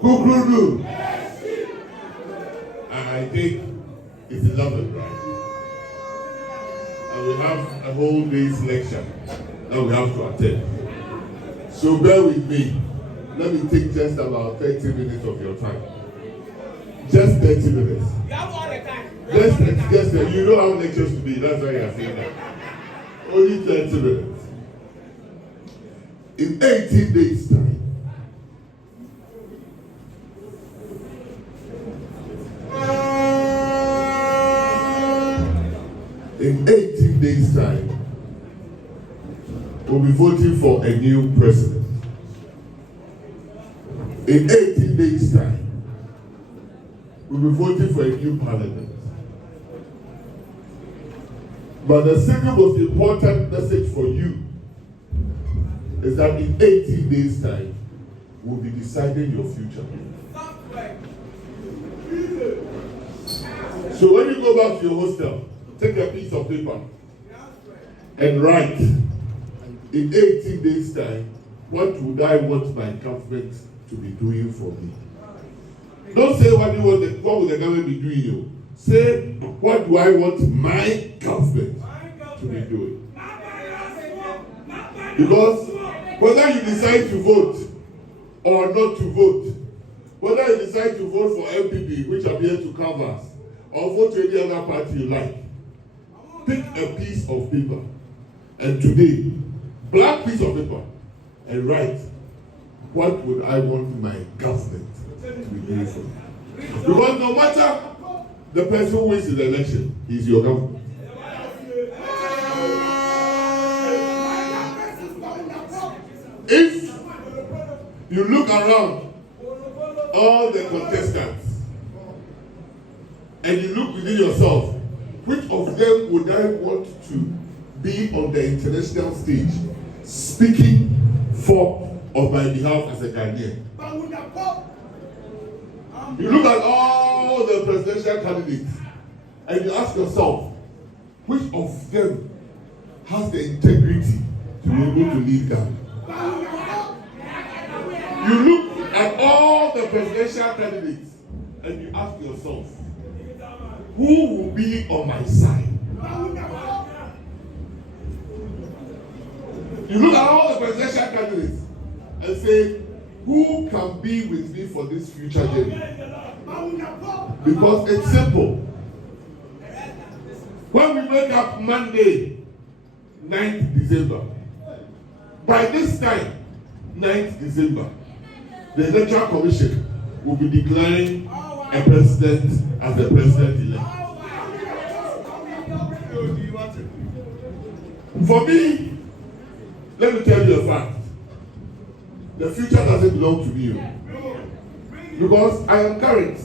Kukrudu. And I think it's 11, right? And we have a whole day's lecture that we have to attend. So bear with me. Let me take just about 30 minutes of your time. Just 30 minutes. You have all the time. Just you know how lectures to be. That's why you're saying that. Only 30 minutes. In 18 days' time, we'll be voting for a new president. In 18 days' time, we'll be voting for a new parliament. But the single most important message for you is that in 18 days' time, we'll be deciding your future. So when you go back to your hostel, take a piece of paper and write, in 18 days' time, what would I want my government to be doing for me? Don't say what would the government be doing you. Say, what do I want my government to be doing? Because whether you decide to vote or not to vote, whether you decide to vote for MPP, which I'm here to cover, or vote to any other party you like, pick a piece of paper, and today, black piece of paper, and write, what would I want my government to be doing for me? Because no matter the person who wins the election, he's your government. If you look around all the contestants and you look within yourself, which of them would I want to be on the international stage speaking for on my behalf as a Ghanaian? You look at all the presidential candidates and you ask yourself, which of them has the integrity to be able to lead Ghana? You look at all the presidential candidates and you ask yourself, who will be on my side? You look at all the presidential candidates and say, who can be with me for this future journey? Because it's simple. When we wake up Monday, 9th December, by this time, 9th December, the Electoral Commission will be declaring a president as the president-elect. For me, let me tell you a fact. The future doesn't belong to me. Because I am current.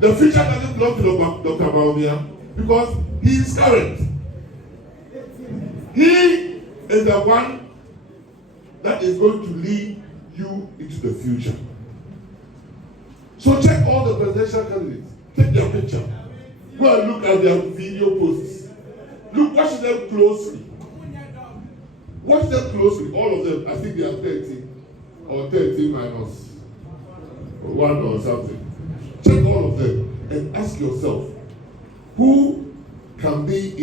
The future doesn't belong to Dr. Baumia because he is current. He is the one that is going to lead you into the future. So check all the presidential candidates. Take their picture. Go and look at their video posts. Watch them closely. Watch them closely. All of them. I think they are 30 or 30 minus 1 or something. Check all of them and ask yourself, who can be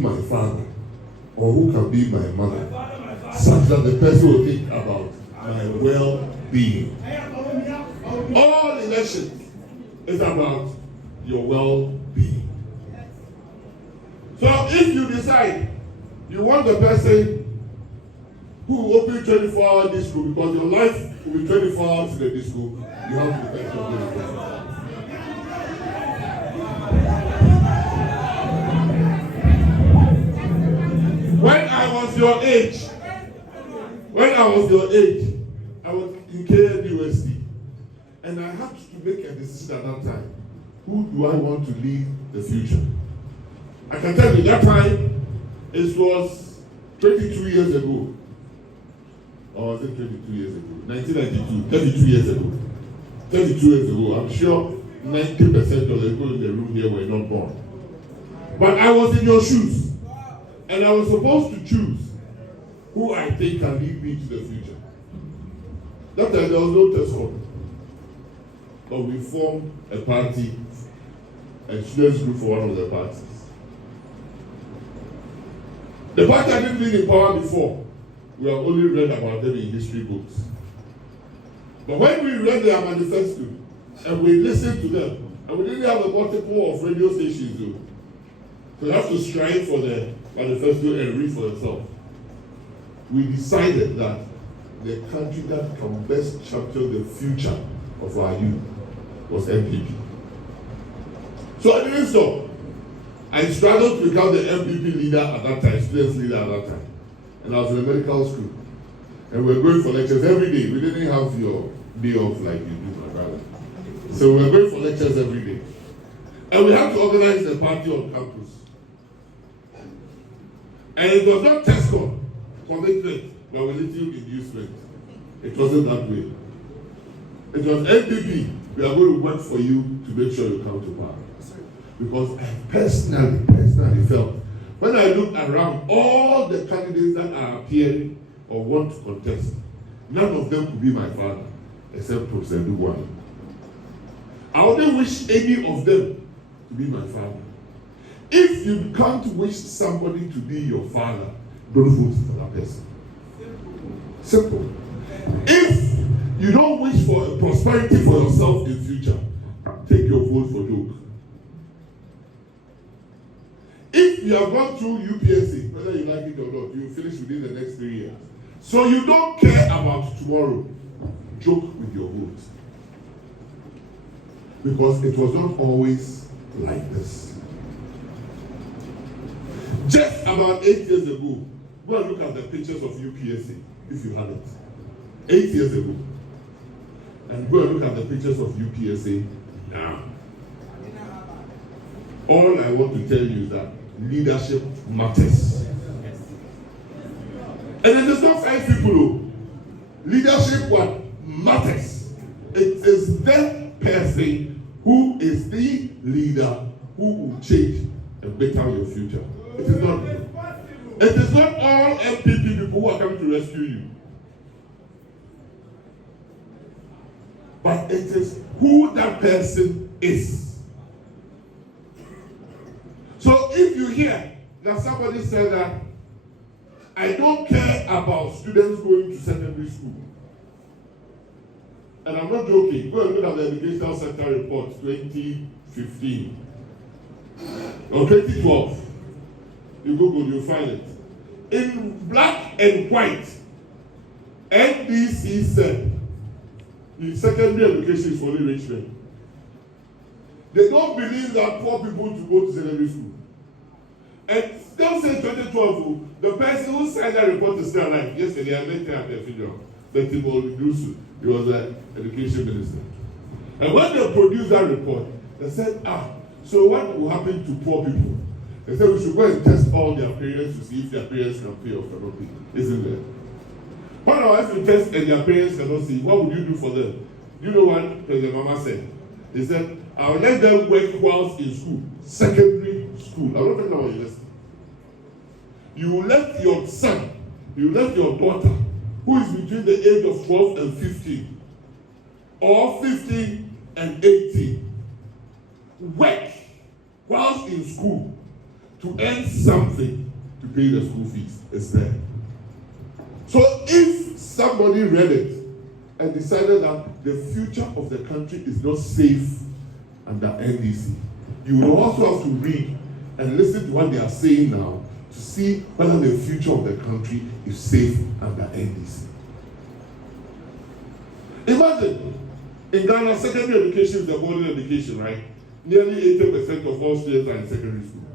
my father or who can be my mother, such that the person will think about my well-being. All elections is about your well-being. So if you decide you want the person who will open 24-hour disco because your life will be 24 hours in the disco, you have to be person. your age, I was in KNUST, and I had to make a decision at that time. Who do I want to lead the future? I can tell you that time, it was 22 years ago. Or was it 22 years ago? 1992, 32 years ago. 32 years ago, I'm sure 90% of the people in the room here were not born. But I was in your shoes, and I was supposed to choose who I think can lead me to the future. That time there was no test score. But we formed a party, a students group for one of the parties. The party hadn't been in power before. We have only read about them in history books. But when we read their manifesto and we listened to them, and we didn't have a multiple of radio stations, so you have to strive for the manifesto and read for yourself. We decided that the country that can best champion the future of our youth was MPP. So I didn't stop. I struggled to become the MPP leader at that time, students leader at that time. And I was in a medical school. And we were going for lectures every day. We didn't have your day off like you do, my brother. So we were going for lectures every day. And we had to organize the party on campus. And it was not test commitment, but with little inducement. It wasn't that way. It was MPP. We are going to work for you to make sure you come to power. Because I personally felt, when I look around all the candidates that are appearing or want to contest, none of them could be my father, except Professor Duguay. I wouldn't wish any of them to be my father. If you can't wish somebody to be your father, don't vote for that person. Simple. If you don't wish for prosperity for yourself in future, take your vote for joke. If you have gone through UPSA, whether you like it or not, you will finish within the next 3 years. So you don't care about tomorrow. Joke with your vote. Because it was not always like this. Just about 8 years ago, go and look at the pictures of UPSA, if you haven't. 8 years ago. And go and look at the pictures of UPSA now. All I want to tell you is that leadership matters. And it is not 5 people. Leadership what matters. It is the person who is the leader who will change and better your future. It is not. It is not all MPP people who are coming to rescue you. But it is who that person is. So if you hear that somebody said that I don't care about students going to secondary school, and I'm not joking, go and look at the Educational Sector Report 2015 or 2012. You Google, you'll find it. In black and white, NDC said the secondary education is for only rich men. They don't believe that poor people to go to secondary school. And don't say 2012, the person who signed that report is still alive. Yesterday, I met him at the funeral. But he was an education minister. And when they produced that report, they said, so what will happen to poor people? They said we should go and test all their parents to see if their parents can pay or cannot pay. Isn't there? When I have to test and their parents cannot see, what would you do for them? You know what President Mama said? He said, I'll let them work whilst in school, secondary school. I'm not talking about university. You will let your son, you will let your daughter, who is between the age of 12 and 15, or 15 and 18, work whilst in school to earn something to pay the school fees. It's there. So if somebody read it and decided that the future of the country is not safe under NDC, you will also have to read and listen to what they are saying now to see whether the future of the country is safe under NDC. Imagine, in Ghana, secondary education is the boarding education, right? Nearly 80% of all students are in secondary school.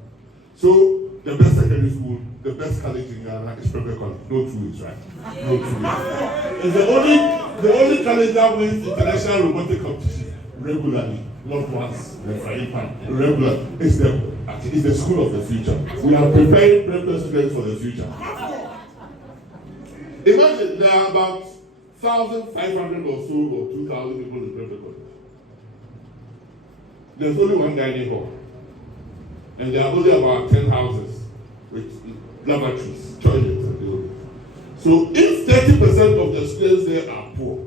So the best secondary school, the best college in Ghana is Prempeh College. No two ways, right? No two ways. It's the only college that wins international robotic competition regularly, not once, regular. It's the school of the future. We are preparing Prempeh students for the future. Imagine there are about 1,500 or so or 2,000 people in Prempeh College. There's only one dining hall. And there are only about 10 houses with lavatories, toilets, and buildings. So if 30% of the students there are poor,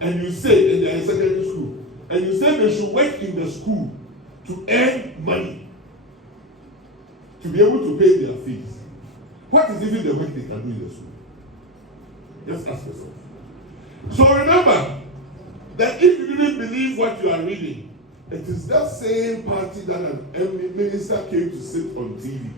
and you say, and they are in secondary school, and you say they should work in the school to earn money, to be able to pay their fees, what is even the work they can do in the school? Just ask yourself. So remember that if you didn't believe what you are reading, it is that same party that an minister came to sit on TV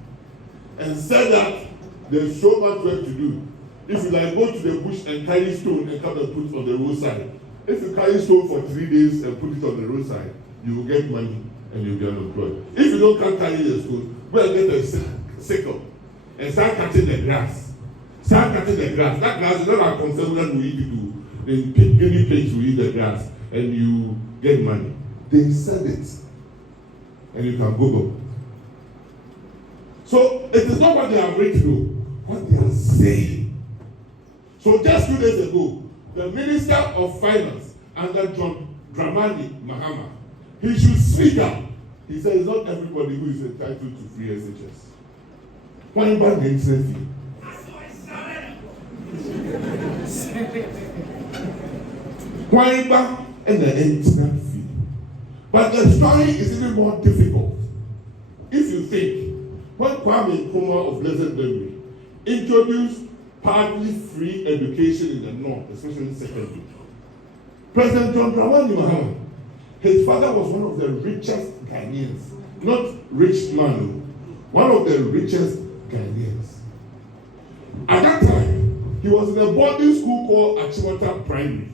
and said that there's so much work to do. If you like go to the bush and carry stone and come and put it on the roadside, if you carry stone for 3 days and put it on the roadside, you will get money and you'll be unemployed. If you can't carry the stone, go and get a sickle and start cutting the grass. Start cutting the grass. That grass is not a concern that we eat people. The guinea pigs will eat the grass and you get money. They said it, and you can Google. So it is not what they have written, what they are saying. So just 2 days ago, the Minister of Finance under John Dramani Mahama, he should speak up. He said it's not everybody who is entitled to free SHS. Why about the internet fee? Why about the internet fee? But the story is even more difficult. If you think, when Kwame Nkrumah of blessed memory introduced partly free education in the north, especially secondary, President John Dramani Mahama, his father was one of the richest Ghanaians, not rich man, one of the richest Ghanaians. At that time, he was in a boarding school called Achimota Primary.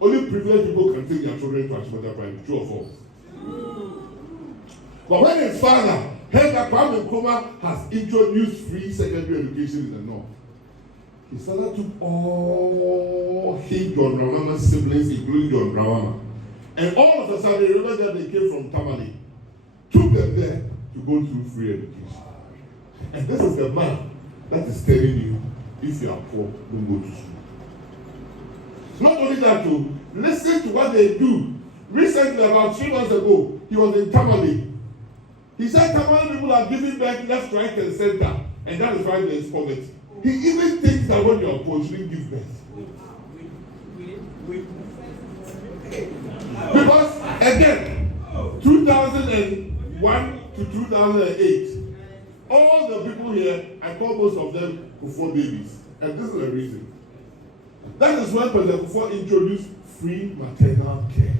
Only privileged people can take their children to Achimota Primary, true or false? But when his father heard that Kwame Nkrumah has introduced free secondary education in the north, his father took all his John Dramani's siblings, including John Dramani, and all of a sudden, remember that they came from Tamale, took them there to go through free education. And this is the man that is telling you, if you are poor, don't go to school. Not only that, to listen to what they do. Recently, about 3 months ago, he was in Tamale. He said Tamale people are giving back left, right, and center, and that is why there is poverty. He even thinks that when you are poor, you shouldn't give back. Because, again, 2001 to 2008, all the people here, I call most of them Kufuor babies. And this is the reason. That is when President Kufuor introduced free maternal care.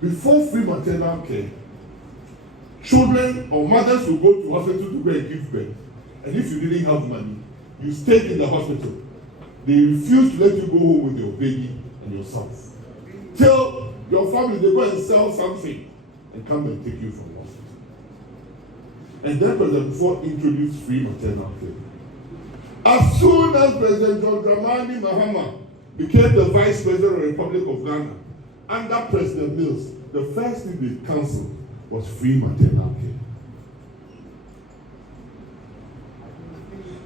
Before free maternal care, children or mothers would go to hospital to go and give birth. And if you didn't have money, you stayed in the hospital. They refused to let you go home with your baby and yourself. Till your family, they go and sell something and come and take you from the hospital. And then President Kufuor introduced free maternal care. As soon as President John Dramani Mahama became the Vice President of the Republic of Ghana, under President Mills, the first thing they cancelled was free maternal care.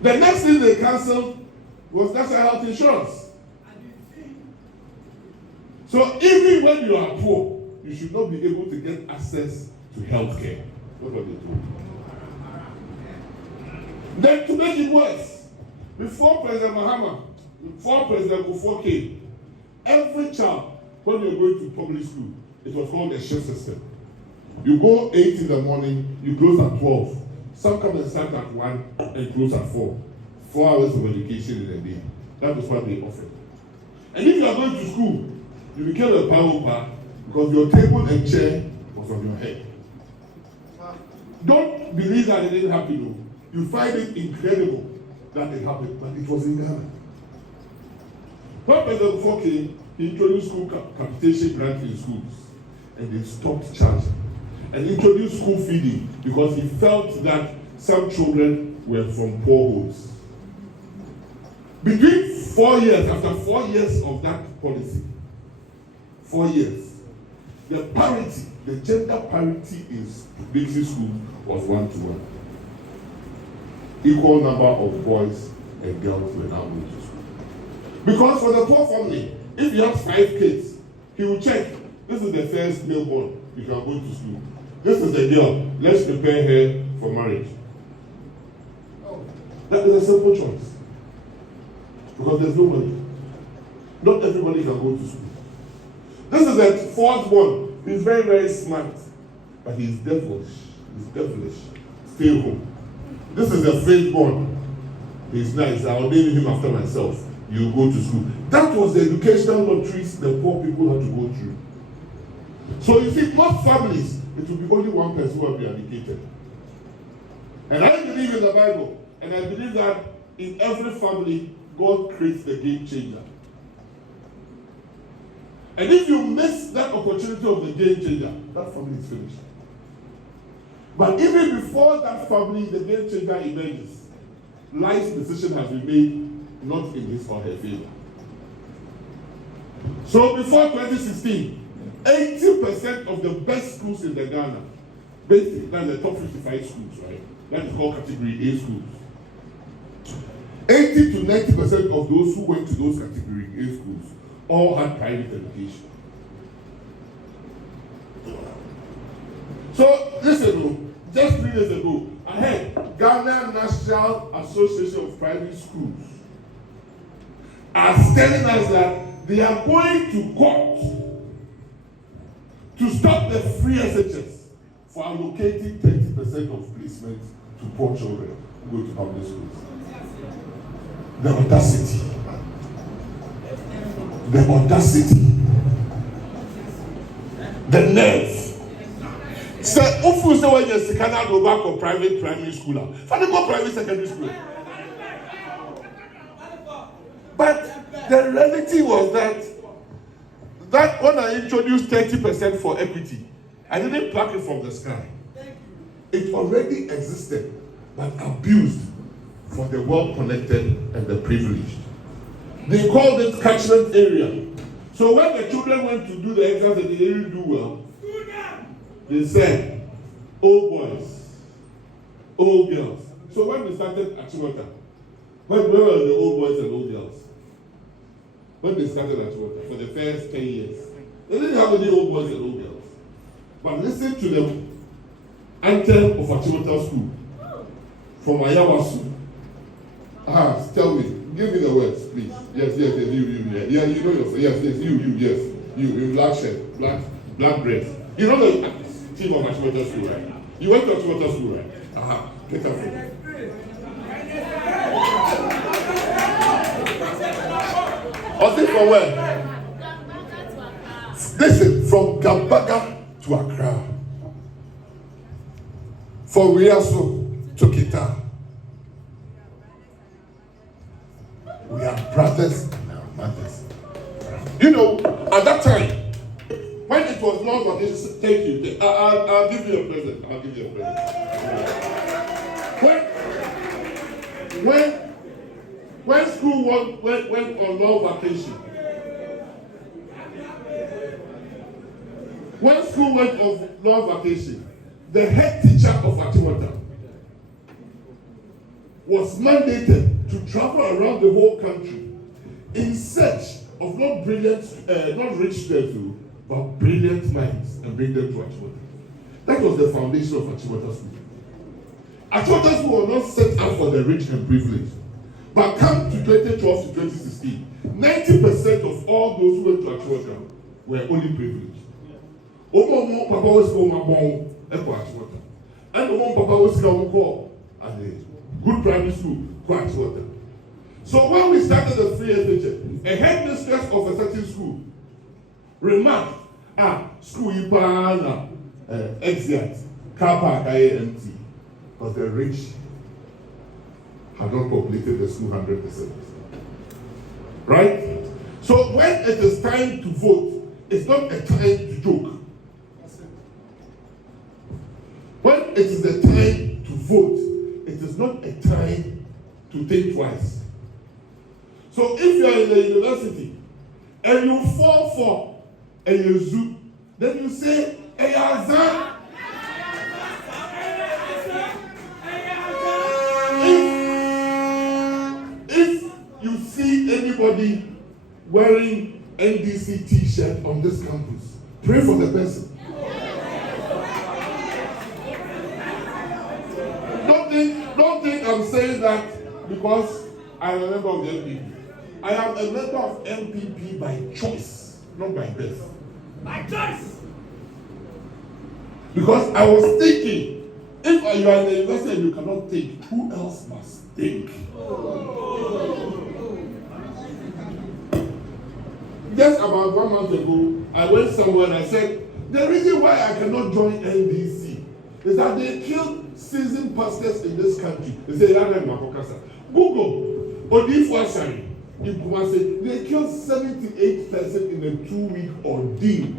The next thing they cancelled was national health insurance. So even when you are poor, you should not be able to get access to health care. That's what they told you. Then to make it worse, before President Mahama, before President Kufuor came, every child, when you're going to public school, it was called a shift system. You go 8 in the morning, you close at 12. Some come and start at 1 and close at 4. 4 hours of education in a day. That was what they offered. And if you are going to school, you became a power because your table and chair was on your head. Don't believe that it didn't happen. No. You find it incredible that it happened, but it was in Ghana. When President Kufuor came, he introduced school capitation grant in schools, and they stopped charging. and introduced school feeding because he felt that some children were from poor homes. Between 4 years, after 4 years of that policy, 4 years, the parity, the gender parity in basic school was 1-to-1. Equal number of boys and girls were now going to school. Because for the poor family, if you have 5 kids, he will check. This is the first male born, you can go to school. This is the girl, let's prepare her for marriage. That is a simple choice. Because there's no money. Not everybody can go to school. This is the fourth one. He's very, very smart. But he's devilish. He's devilish. Stay home. This is the fifth born. He's nice. I'll name him after myself. You go to school. That was the educational lotteries the poor people had to go through. So you see, most families, it will be only one person who will be educated. And I believe in the Bible. And I believe that in every family, God creates the game changer. And if you miss that opportunity of the game changer, that family is finished. But even before that family, the game changer emerges, life's decision has been made not in his or her favor. So before 2016, 80% of the best schools in the Ghana, basically, that's the top 55 schools, right? That is called category A schools. 80 to 90% of those who went to those category A schools all had private education. So, listen, just 3 days ago, I heard Ghana National Association of Private Schools are telling us that they are going to court to stop the free SHS for allocating 30% of placement to poor children who go to public schools. The audacity. The audacity. The nerve. So, if you say when you cannot go back to private primary school, for the go private secondary school. But the reality was that when I introduced 30% for equity, I didn't pluck it from the sky. It already existed, but abused for the well-connected and the privileged. They called it catchment area. So when the children went to do the exams and they didn't do well, they said, old boys, old girls. So when we started Achimota, where were the old boys and old girls? When they started Achimota for the first 10 years, they didn't have any old boys and old girls. But listen to the anthem of Achimota School from Ayawasu. Tell me, give me the words, please. Yes, you know yourself. Yes, you in black shirt, black dress. You know the team of Achimota School, right? You went to Achimota School, right? Get up from there. Or this from where? Listen, from Gambaga to Accra. From Riaso to Kita. We are brothers and our mothers. You know, at that time, when it was long vacation, thank you. I'll give you a present. I'll give you a present. When school went on long vacation, when school went on long vacation, the head teacher of Achimota was mandated to travel around the whole country in search of not rich students, but brilliant minds and bring them to Achimota. That was the foundation of Achimota School. Achimota School was not set up for the rich and privileged. But come to 2012 to 2016, 90% of all those who went to Achimota were only privileged. Omo papa was going to Achimota. And Omo papa was going to call good primary school, Achimota. So when we started the free education, a headmistress of a certain school remarked, school Ipana, exit, car park, empty. But the rich had not populated the school 100%. Right? So when it is time to vote, it's not a time to joke. it is the time to vote, it is not a time to think twice. So if you are in the university and you fall for a Yezu, then you say, Eyaza. If you see anybody wearing NDC t-shirt on this campus, pray for the person. Don't think I'm saying that because I'm a member of the NPP. I am a member of NPP by choice, not by birth. By choice. Because I was thinking, if you are in the university and you cannot think, who else must think? Just about 1 month ago, I went somewhere and I said, the reason why I cannot join NDC is that they killed seasoned pastors in this country. They say, Google, Odifwashari, in Kumasi, they killed 78 persons in a 2-week ordeal.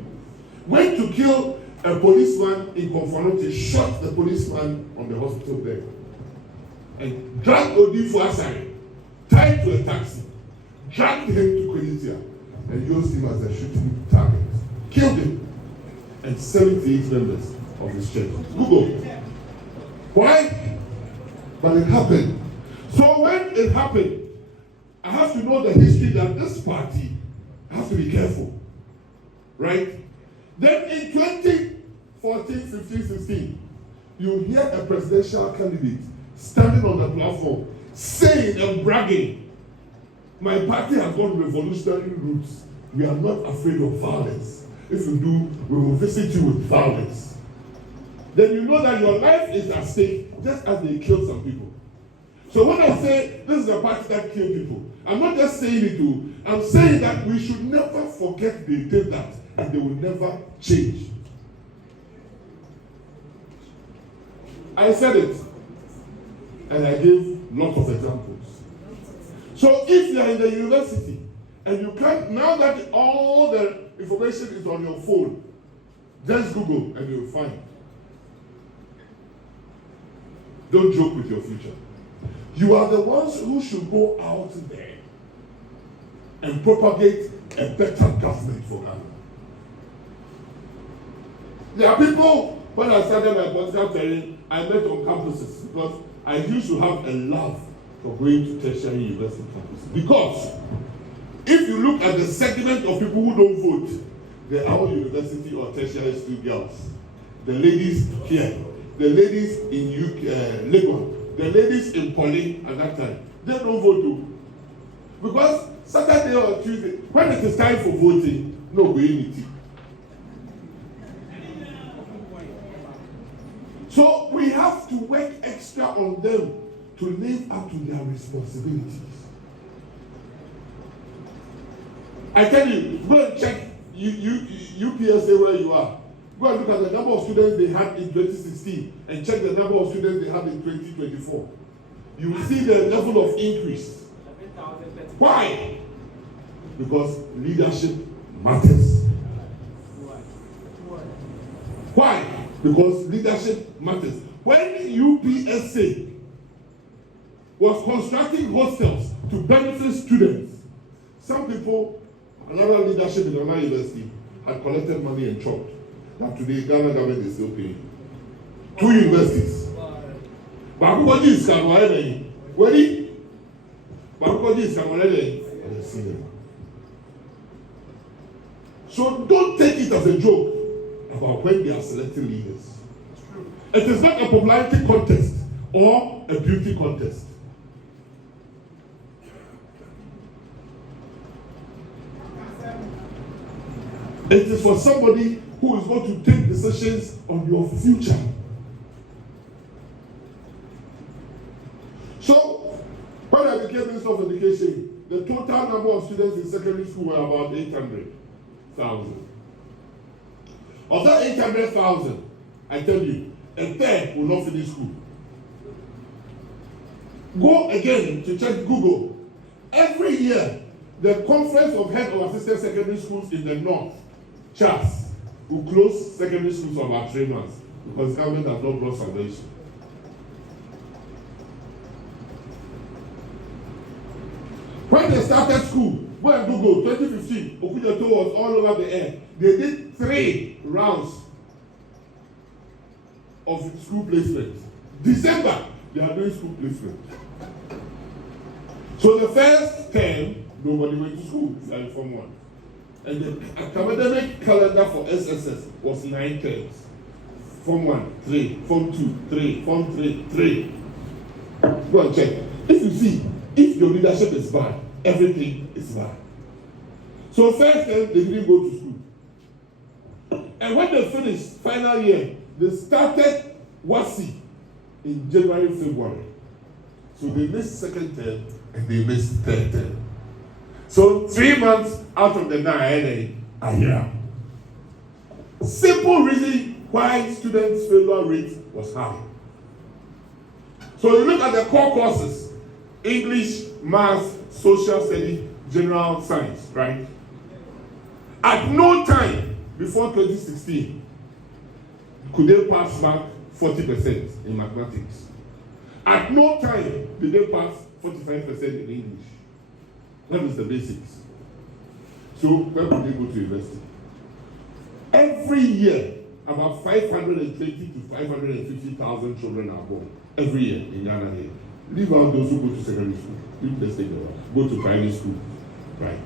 Went to kill a policeman in Konfanote, shot the policeman on the hospital bed, and dragged Odifwashari, tied to a taxi, dragged him to Kweditia, and used him as a shooting target. Killed him, and 78 members of his church. Google. Why? But it happened. So when it happened, I have to know the history that this party has to be careful. Right? Then in 2014, 15, 16, you hear a presidential candidate standing on the platform saying and bragging, my party has gone revolutionary routes. We are not afraid of violence. If you do, we will visit you with violence. Then you know that your life is at stake, just as they killed some people. So when I say this is a party that killed people, I'm not just saying it to, I'm saying that we should never forget they did that, and they will never change. I said it, and I gave lots of examples. So if you are in the university, and you can't, now that all the information is on your phone, just Google and you'll find. Don't joke with your future. You are the ones who should go out there and propagate a better government for Ghana. There are people, when I started my political career, I met on campuses because I used to have a love for going to tertiary university campuses. Because if you look at the segment of people who don't vote, the our university or tertiary school girls, the ladies here, the ladies in Lagos, the ladies in Poly at that time, they don't vote too. Because Saturday or Tuesday, when it is time for voting, no unity. So we have to work extra on them to live up to their responsibilities. I tell you, go and check UPSA where you are. Go and look at the number of students they had in 2016 and check the number of students they had in 2024. You will see the level of increase. Why? Because leadership matters. Why? Because leadership matters. When UPSA was constructing hostels to benefit students, some people, another leadership in another university, had collected money and chopped. That today, Ghana government is still paying. 2 universities. Bakukoji is Kanwale. Where? Bakukoji is Kanwale. So don't take it as a joke about when they are selecting leaders. It is not a popularity contest or a beauty contest. It is for somebody who is going to take decisions on your future. So, when I became Minister of Education, the total number of students in secondary school were about 800,000. Of that 800,000, I tell you, a third will not finish school. Go again to check Google. Every year, the Conference of Head of Assistant Secondary Schools in the North, CHAS, will close secondary schools for about 3 months. because government has not brought salvation. When they started school, when Google 2015, Okujeto was all over the air. They did 3 rounds of school placement. December, they are doing school placement. So the first term, nobody went to school, like Form 1. And the academic calendar for SSS was 9 terms. Form 1, 3, Form 2, 3, Form 3, 3. Go and check. If you see, if your leadership is bad, everything is bad. So first term, they didn't go to school. And when they finished final year, they started WASI in January, February. So they missed second term and they missed third term. So 3 months out of the 9 are here. Simple reason why students' failure rate was high. So you look at the core courses: English, Maths, Social Studies, General Science, right? At no time before 2016 could they pass back 40% in mathematics. At no time did they pass 45% in English. That is the basics. So where would they go to university? Every year, about 520 to 550,000 children are born. Every year in Ghana here. Leave out those who go to secondary school. Leave the state go to primary school. Right?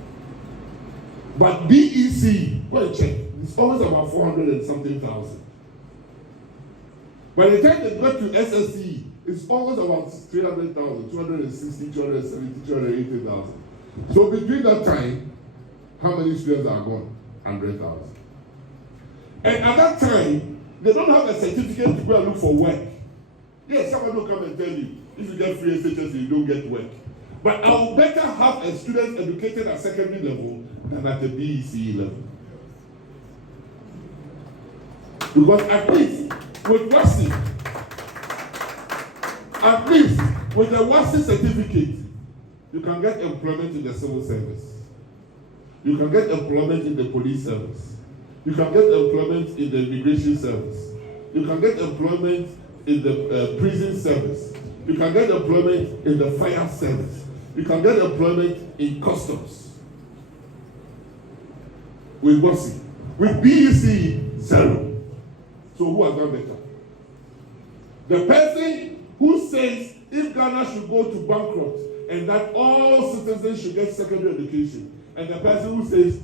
But BEC, go and check. It's always about 400 and something thousand. By the time they get to SSE, it's always about 300,000, 260, 270, 280,000. So between that time, how many students are gone? 100,000. And at that time, they don't have a certificate to go and look for work. Yes, someone will come and tell you, if you get free SHS, you don't get work. But I would better have a student educated at secondary level than at the BECE level. Because at least with WASI, at least with the WASI certificate, you can get employment in the civil service. You can get employment in the police service. You can get employment in the immigration service. You can get employment in the prison service. You can get employment in the fire service. You can get employment in customs. With WASI. With BEC, 0. So who has done better? The person who says if Ghana should go to bankrupt and that all citizens should get secondary education, and the person who says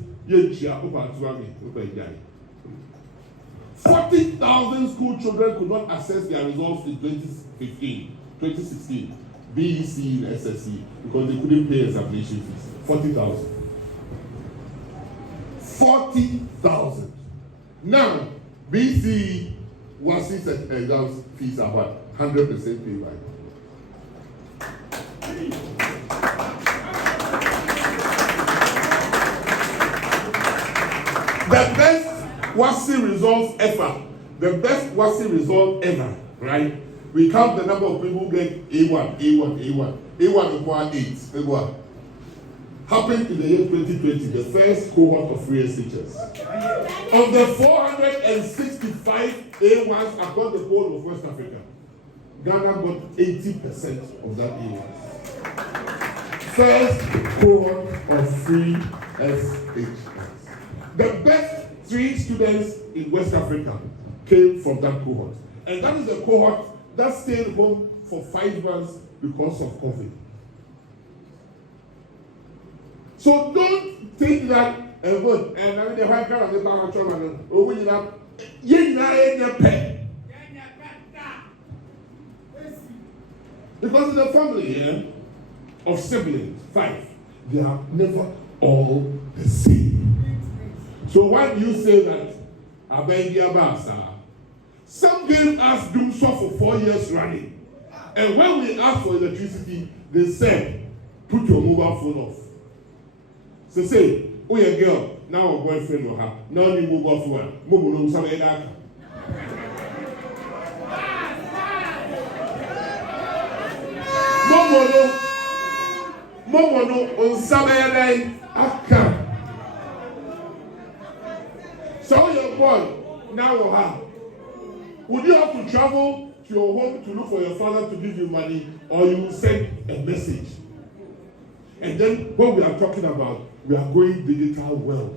40,000 school children could not access their results in 2015, 2016, BEC and SSE because they couldn't pay examination fees. 40,000. 40,000. Now, BEC WASI's exam fees are what? 100% paid by. The best WASI results ever. The best WASI result ever, right? We count the number of people who get A1, A1, A1. A1 equal 8. Happened in the year 2020, the first cohort of free SHS. Of the 465 A1s across the whole of West Africa, Ghana got 80% of that A1s. First cohort of free SHS. The best 3 students in West Africa came from that cohort. And that is the cohort that stayed home for 5 months because of COVID. So don't think that and I mean the white kind of the power trouble or when you pay. Because in the family here of siblings, 5, they are never all the same. So why do you say that Abengia Basa? Some gave us doom so for 4 years running. And when we asked for electricity, they said, put your mobile phone off. So say, oh yeah girl, now our boyfriend or her, now you mobile phone, mobile no some edaka. Momo no on some edaka. So your boy, now or her. Would you have to travel to your home to look for your father to give you money, or you will send a message? And then what we are talking about, we are going digital well.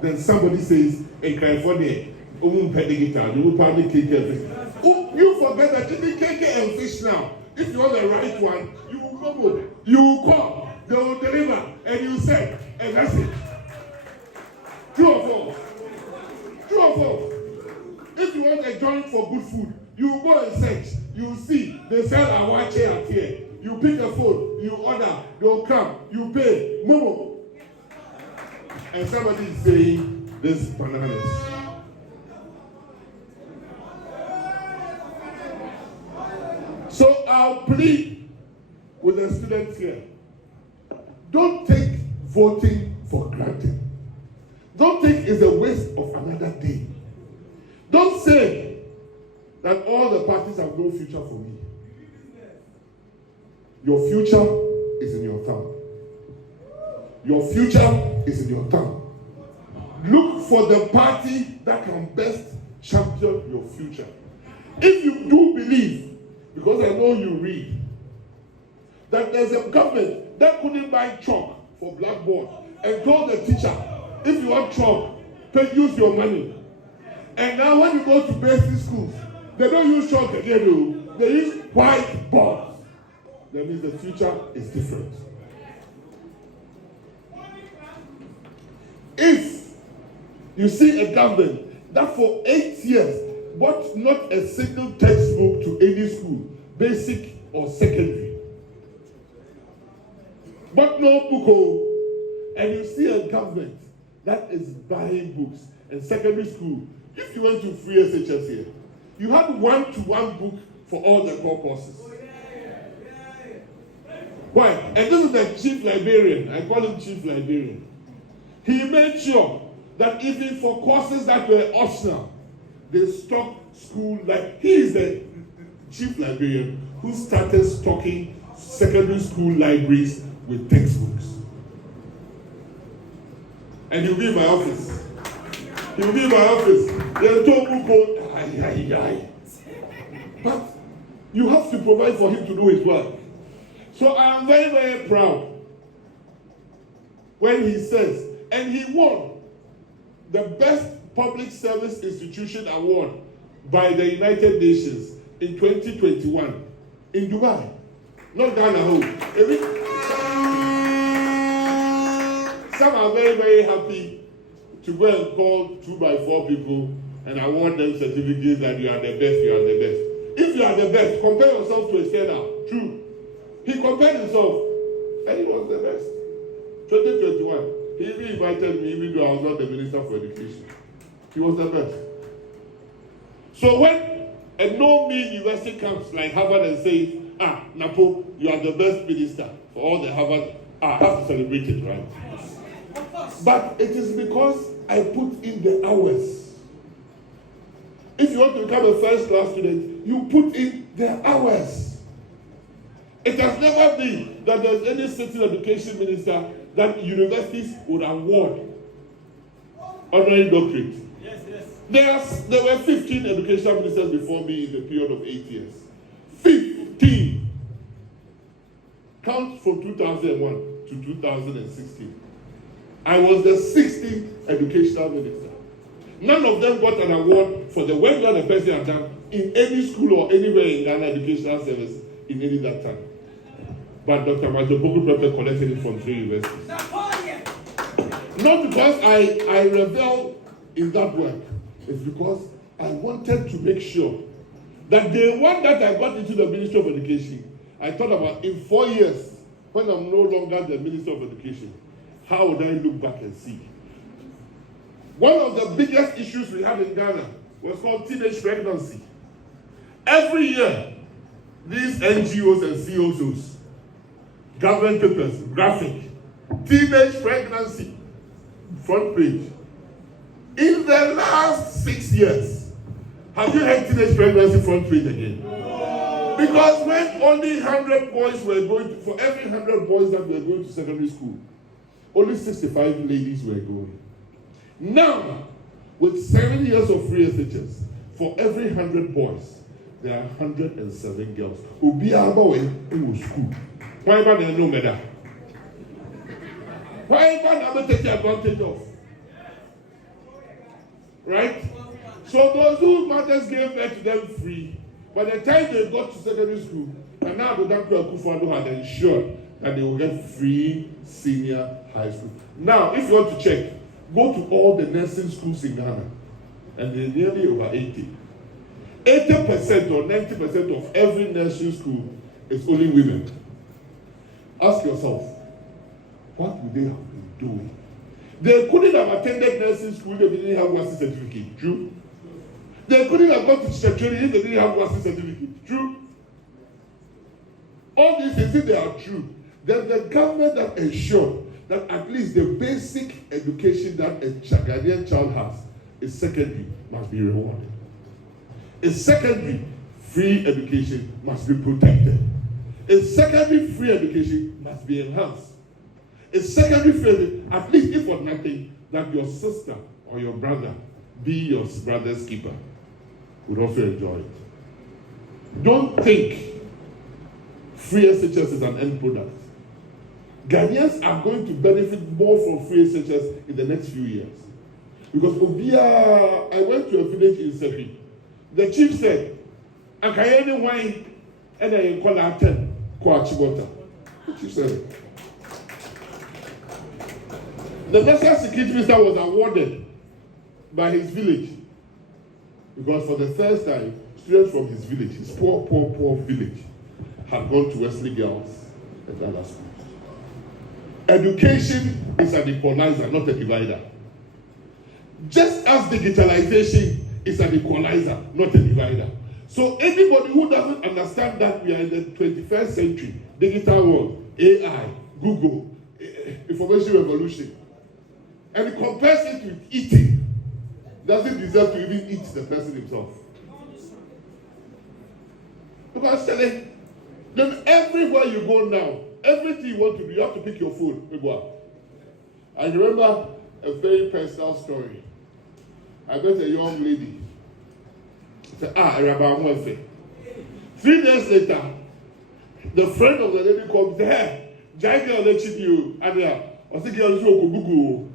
Then somebody says, in California, digital, you will probably cake and fish. Oh, you forget that even cake and fish now. If you want the right one, you will come, you will call, they will deliver, and you send a message. True or false? True or false? If you want a joint for good food, you will go and search. You will see they sell our chair at here. You pick a phone, you order, they'll come, you pay, Momo. And somebody is saying this bananas. So I'll plead with the students here. Don't take voting for granted. Don't think it's a waste of another day. Don't say that all the parties have no future for me. Your future is in your thumb. Your future is in your thumb. Look for the party that can best champion your future. If you do believe, because I know you read, that there's a government that couldn't buy chalk for blackboard and told the teacher, if you want chalk, use your money. And now when you go to basic schools, they don't use chalk again, they use whiteboard. That means the future is different. If you see a government that for 8 years bought not a single textbook to any school, basic or secondary, but no book, and you see a government that is buying books in secondary school, if you went to free SHS here, you had 1-to-1 book for all the core courses. Why? And this is the chief librarian. I call him chief librarian. He made sure that even for courses that were optional, they stocked school he is the chief librarian who started stocking secondary school libraries with textbooks. And he'll be in my office. He'll be in my office. They'll talk book. But you have to provide for him to do his work. So I am very, very proud when he says, and he won the Best Public Service Institution Award by the United Nations in 2021 in Dubai, not Ghana home. Some are very, very happy to go and call 2x4 people and award them certificates that you are the best, you are the best. If you are the best, compare yourself to a standard. True. He compared himself, and he was the best. 2021, he even invited me, even though I was not the Minister for Education. He was the best. So when a no-me university comes like Harvard and says, NAPO, you are the best minister for all the Harvard, I have to celebrate it, right? But it is because I put in the hours. If you want to become a first-class student, you put in the hours. It has never been that there's any sitting education minister that universities would award honorary doctorate. Yes. There were 15 education ministers before me in the period of 8 years. 15. Count from 2001 to 2016. I was the 16th educational minister. None of them got an award for the work that the person had done in any school or anywhere in Ghana educational service in any that time. But Dr. Opoku Prempeh collected it from 3 universities. Not because I revel in that work. It's because I wanted to make sure that the one that I got into the Ministry of Education, I thought about in 4 years, when I'm no longer the Minister of Education, how would I look back and see? One of the biggest issues we had in Ghana was called teenage pregnancy. Every year, these NGOs and COSOs, government papers, graphic, teenage pregnancy, front page. In the last 6 years, have you heard teenage pregnancy front page again? Because when only 100 boys were going to, for every 100 boys that were going to secondary school, only 65 ladies were going. Now, with 7 years of free SHS, for every 100 boys, there are 107 girls. Ubia Bawe in school. Why not no matter? Why not take advantage of? Right? So those whose mothers gave birth to them free, by the time they got to secondary school, and now the Dr. Akufo-Addo had ensured that they will get free senior high school. Now, if you want to check, go to all the nursing schools in Ghana, and they're nearly over 80. 80% or 90% of every nursing school is only women. Ask yourself, what would they have been doing? They couldn't have attended nursing school if they didn't have WASI certificate. True. They couldn't have gone to teacher training if they didn't have WASI certificate. True. All these things, if they are true, then the government that ensured that at least the basic education that a Ghanaian child has is secondary must be rewarded. A secondary free education must be protected. A secondary free education must be enhanced. A secondary free, at least if for nothing, that your sister or your brother be your brother's keeper, would also enjoy it. Don't think free SHS is an end product. Ghanaians are going to benefit more from free SHS in the next few years. Because I went to a village in Sefi. The chief said, "Akayeni wine and I call her 10 Kwachibota." The chief said, the national security minister was awarded by his village because for the first time, students from his village, his poor village, had gone to Wesley Girls and other schools. Education is an equalizer, not a divider. Just as digitalization is an equalizer, not a divider. So anybody who doesn't understand that we are in the 21st century, digital world, AI, Google, information revolution, and compares it with eating, doesn't deserve to even eat the person himself. Because then everywhere you go now, everything you want to do, you have to pick your phone. I remember a very personal story. I met a young lady. Said, Rabbi 3 days later, the friend of the lady called me, "Hey, Jai will let you and I said, girl, go Google."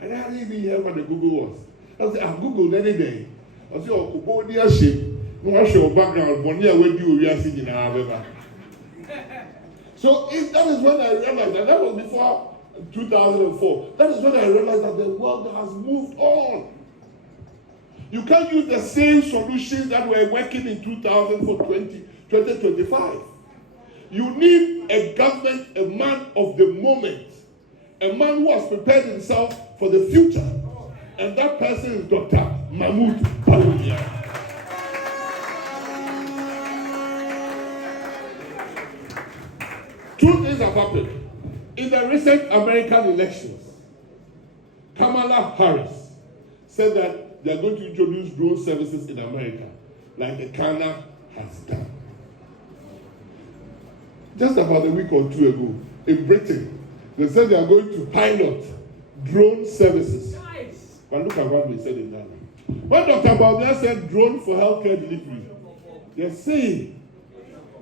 And I didn't even hear what the Google was. I said, Google any day. I said, "Oh, go near ship. No, I show background, but near when you are sitting in our." So that is when I realized that was before 2004. That is when I realized that the world has moved on. You can't use the same solutions that were working in 2000 for 2025. You need a government, a man of the moment, a man who has prepared himself for the future. And that person is Dr. Mahmoud Bawumia. Two things have happened. In the recent American elections, Kamala Harris said that they are going to introduce drone services in America, like Ghana has done. Just about a week or two ago, in Britain, they said they are going to pilot drone services. Nice. But look at what they said in Ghana. When Dr. Bawumia said drone for healthcare delivery, they're saying,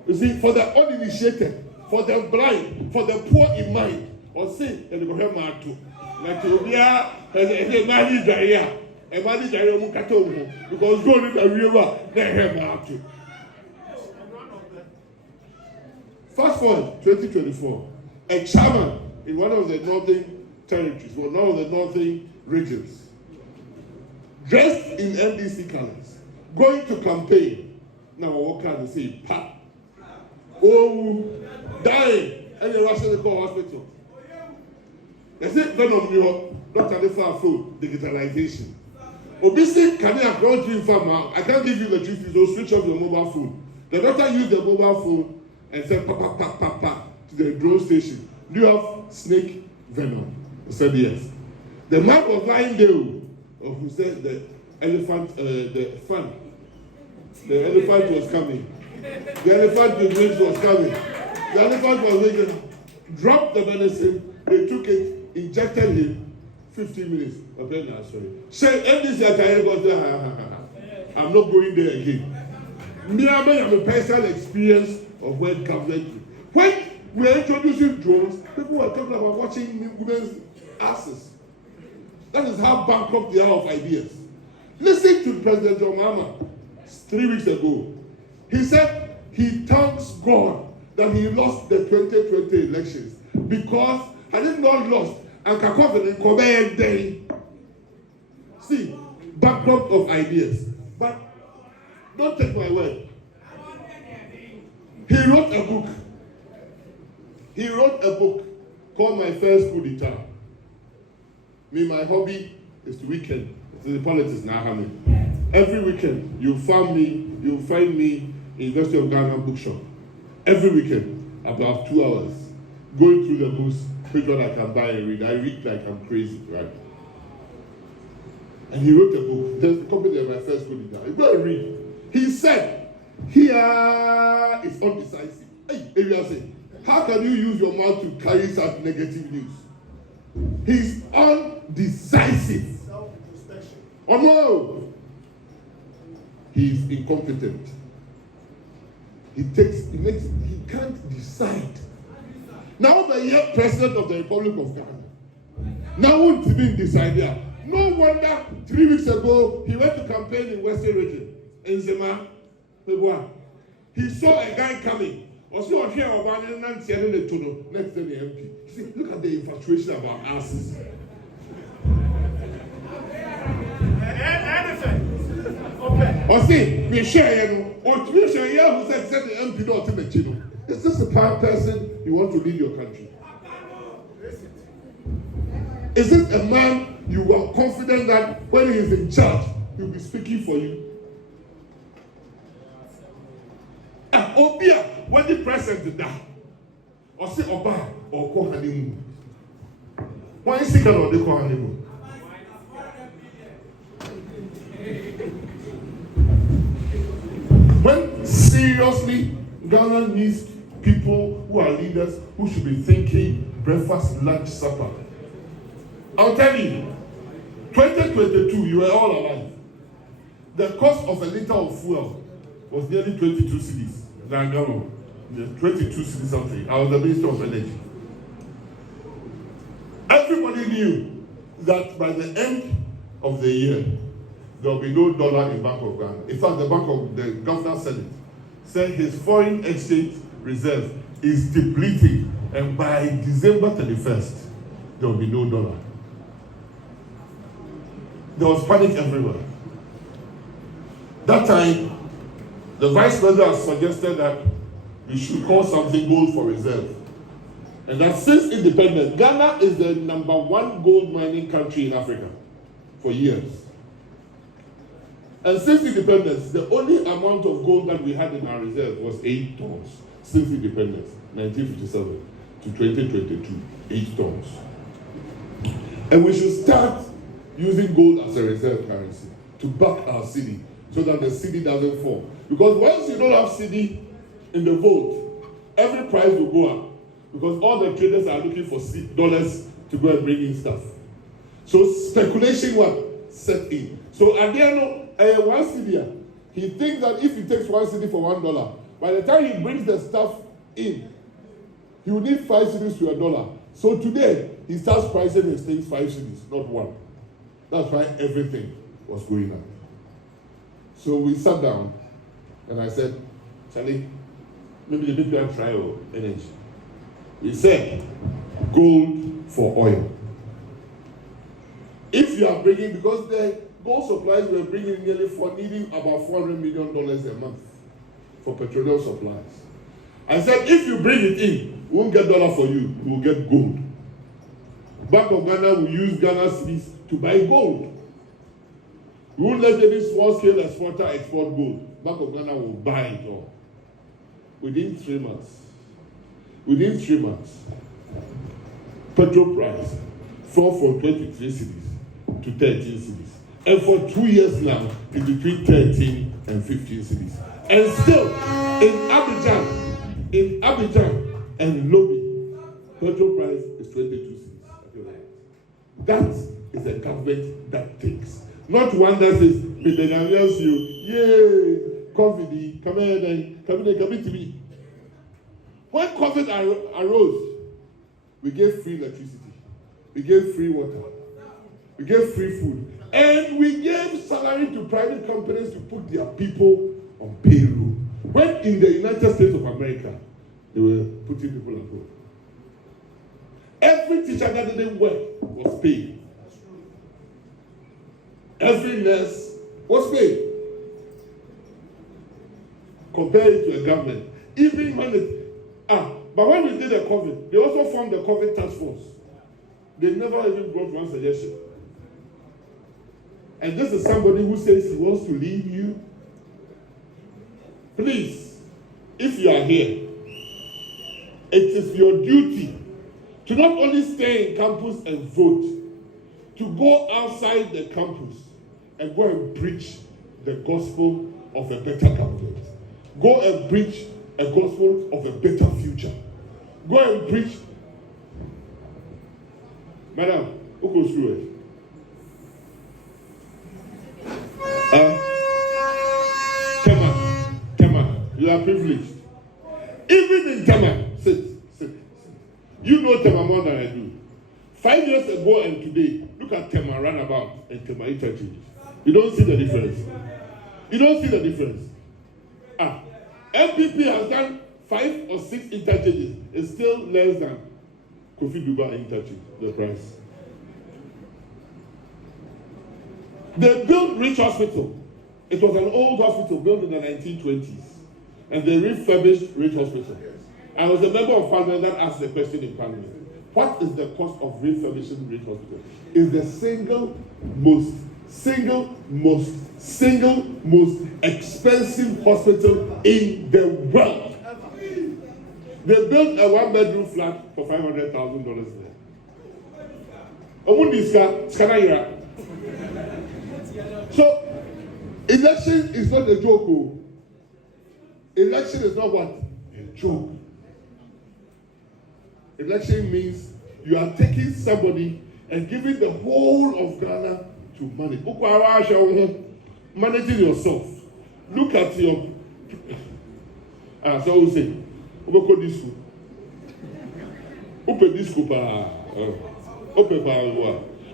you see, for the uninitiated, for the blind, for the poor in mind, or say, they're going to have to. Like, because God is a river, they have to. Fast forward 2024, a chairman in one of the northern territories, or one of the northern regions, dressed in NDC colors, going to campaign. Now, what can they say? Pa. Oh, dying, and they rush to the hospital. They say, Venom, Dr. Lefa Food, digitalization. Obisi, can you approach you farmer? I can't give you the truth, so switch off your mobile phone. The doctor used the mobile phone and said, pa, to the drone station. Do you have snake venom? I said, yes. The man was lying there, who said the elephant, the elephant was coming. The elephant was coming. The elephant was making, dropped the medicine, they took it, injected him, 15 minutes. Okay, now sorry. Say, NDC Atayego, I'm not going there again. Me, I have a personal experience of when government. When we are introducing drones, people were talking about watching women's asses. That is how bankrupt they are of ideas. Listen to President John Mahama 3 weeks ago. He said he thanks God that he lost the 2020 elections because had he not lost, and Kakov and Kobe Day. See, bankrupt of ideas. But don't take my word. He wrote a book. He wrote a book called My First Coup d'etat. Me, my hobby is to weekend. It's the politics now, Hamid. Every weekend, you'll find me in University of Ghana bookshop. Every weekend, about 2 hours, going through the books, which one I can buy and read. I read like I'm crazy, right? And he wrote a book. There's a copy of My First Coup d'etat. You go and read. He said, here is undecisive. Hey, Ariel said, how can you use your mouth to carry such negative news? He's undecisive. Self-introspection. Oh no! He's incompetent. He can't decide. Now the year president of the Republic of Ghana. Now won't even decide there. No wonder 3 weeks ago he went to campaign in Western region. In Zema. He saw a guy coming. Also, here about next day the MP. See, look at the infatuation about asses. Or see, we share, or we share who said the MP not in the chino. Is this the person you want to lead your country? Is this a man you are confident that when he is in charge, he will be speaking for you? Obia, when the president died, or say Oba or call honeymoon. Why is he called they call honeymoon? When seriously Ghana needs people who are leaders who should be thinking breakfast, lunch, supper. I'll tell you, 2022, you were all alive. The cost of a liter of fuel was nearly 22 cedis. 22 cedis something. I was the Minister of Energy. Everybody knew that by the end of the year, there will be no dollar in Bank of Ghana. In fact, the governor said his foreign exchange reserve is depleting, and by December 31st, there will be no dollar. There was panic everywhere. That time, the vice president suggested that we should call something gold for reserve. And that since independence, Ghana is the #1 gold mining country in Africa for years. And since independence, the only amount of gold that we had in our reserve was 8 tons. Since independence, 1957 to 2022, 8 tons. And we should start using gold as a reserve currency to back our city so that the city doesn't fall. Because once you don't have city in the vote, every price will go up. Because all the traders are looking for dollars to go and bring in stuff. So speculation set in. So Adiano, 1 cedi, he thinks that if he takes 1 cedi for $1, by the time he brings the stuff in, he will need 5 cedis to $1. So today, he starts pricing his things 5 cedis, not 1. That's why everything was going up. So we sat down, and I said, Charlie, maybe the big guy try our energy. We said, gold for oil. If you are bringing, because the gold supplies were bringing needing about $400 million a month for petroleum supplies. I said, if you bring it in, we won't get dollar for you, we will get gold. Bank of Ghana will use Ghana's cedis to buy gold. We won't let any small-scale exporter export gold. Bank of Ghana will buy it all. Within 3 months, petrol price fell from 23 cedis to 13 cedis. And for 2 years now, it's between 13 and 15 cedis. And still, in Abidjan and Lobby, petrol price is 22 cedis. That is a government that thinks. Not one that says, "May the announce you, yay, COVID, come here, come to me." When COVID arose, we gave free electricity, we gave free water, we gave free food, and we gave salary to private companies to put their people on payroll. When in the United States of America, they were putting people on payroll. Every teacher that didn't work was paid. Every nurse was paid. Compare it to a government. Even when but when we did the COVID, they also formed the COVID task force. They never even brought one suggestion. And this is somebody who says he wants to lead you. Please, if you are here, it is your duty to not only stay in campus and vote, to go outside the campus and go and preach the gospel of a better government. Go and preach a gospel of a better future. Go and preach. Madam, who goes through it? Tema, you are privileged. Even in Tema, sit. You know Tema more than I do. 5 years ago and today, look at Tema runabout and Tema interchange. You don't see the difference. MPP has done 5 or 6 interchanges. It's still less than Kofi Duba interchange, the price. They built Rich Hospital. It was an old hospital built in the 1920s. And they refurbished Rich Hospital. I was a member of parliament that asked the question in parliament. What is the cost of refurbishing Rich Hospital? It's the single most expensive hospital in the world. They built a 1-bedroom flat for $500,000 there. So, election is not a joke. Election is not what? A joke. Election means you are taking somebody and giving the whole of Ghana to manage. Managing yourself. Look at your. So we say, Opoku disco. Open disco open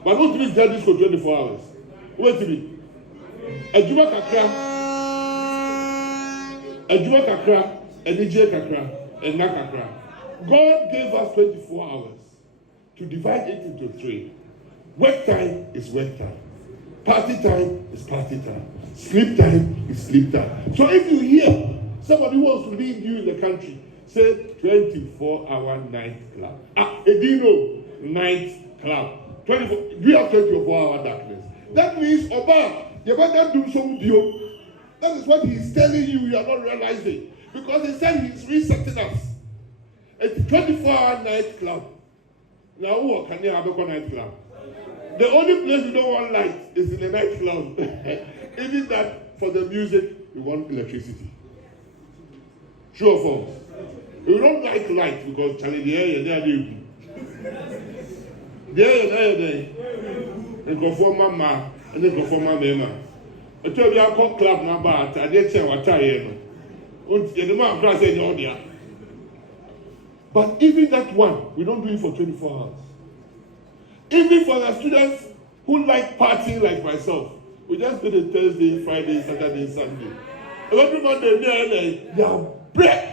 but don't treat that disco 24 hours. Wait a minute. Ejuma kakra, enije kakra, and nakakra. God gave us 24 hours to divide it into 3. Work time is work time. Party time is party time. Sleep time is sleep time. So if you hear somebody who wants to lead you in the country, say 24-hour night club. Edino, night club. 24. We have 24-hour darkness. That means, Oba, you better do some deal. That is what he's telling you. You are not realizing. Because he said he's resetting us. A 24-hour night club. Now, who can you have a night club? The only place we don't want light is in the night club. Even that, for the music, we want electricity. True or false? We don't like light because Charlie, the air, they are new. There. They go for mama and they go for my mama. I told you I call club my bat. I didn't say what I am. The man cries in the. But even that one, we don't do it for 24 hours. Even for the students who like partying like myself, we just do it Thursday, Friday, Saturday, Sunday. And every Monday, they are break.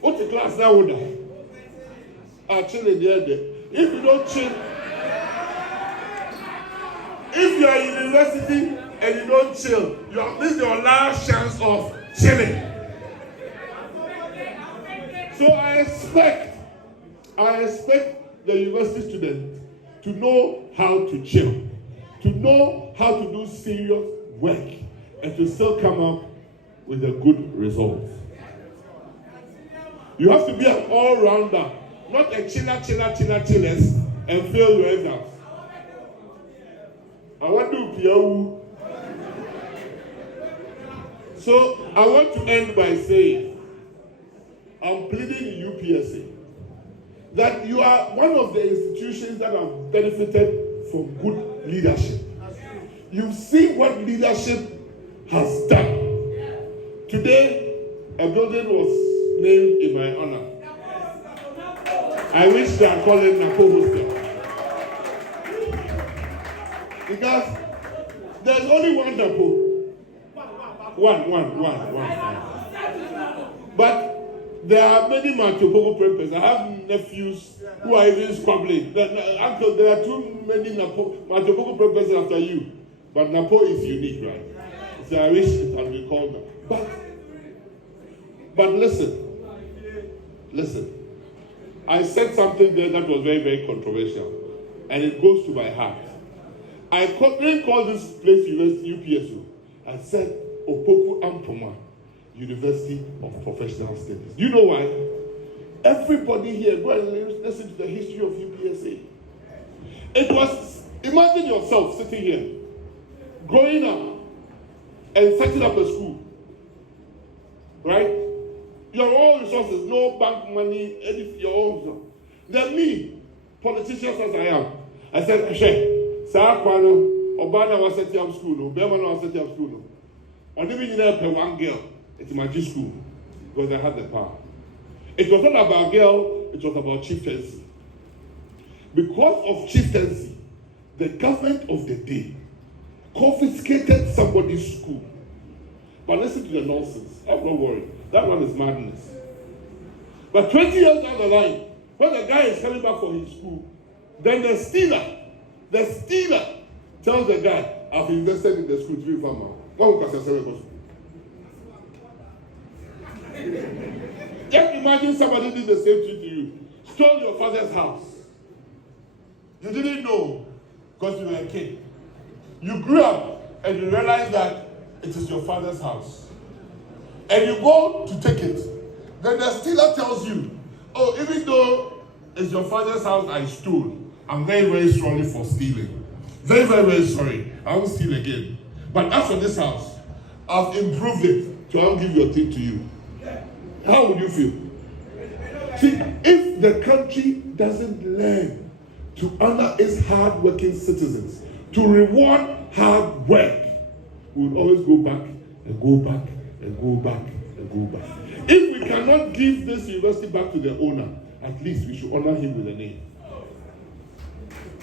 What's the class now? Chilling there. If you don't chill, if you are in university and you don't chill, you have missed your last chance of chilling. So I expect the university student to know how to chill, to know how to do serious work, and to still come up with a good result. You have to be an all-rounder, not a chillers, and fail your exams. I want to do PO. So I want to end by saying, I'm pleading UPSA that you are one of the institutions that have benefited from good leadership. You've seen what leadership has done. Today, a building was named in my honor. I wish they are calling NAPO hostel. Because there's only one NAPO. One. But there are many Opoku Prempeh. I have nephews who are even squabbling. Uncle, there are too many Opoku Prempeh after you. But NAPO is unique, right? So I wish it had been called that. But listen. I said something there that was very, very controversial. And it goes to my heart. I didn't call this place UPSA. I said Opoku Prempeh, University of Professional Studies. Do you know why? Everybody here, go and listen to the history of UPSA. It was, imagine yourself sitting here, growing up, and setting up a school. Right? Your own resources, no bank money, anything, your own. Then me, politician as I am, I said, Obana was setting up school, Obama was setting up school. I didn't even have one girl. It's my G school because I had the power. It was not about girl, it was about chieftaincy. Because of chieftaincy, the government of the day confiscated somebody's school. But listen to the nonsense. I'm not worried. That one is madness. But 20 years down the line, when the guy is coming back for his school, then the stealer tells the guy, I've invested in the school to be farmer. Just imagine somebody did the same thing to you. Stole your father's house. You didn't know because you were a kid. You grew up and you realized that it is your father's house. And you go to take it. Then the stealer tells you, oh, even though it's your father's house I stole, I'm very, very sorry for stealing. Very, very, very sorry. I won't steal again. But as for this house, I've improved it, so I'll give your thing to you. How would you feel? See, if the country doesn't learn to honor its hard-working citizens, to reward hard work, we will always go back and go back and go back and go back. If we cannot give this university back to the owner, at least we should honor him with a name.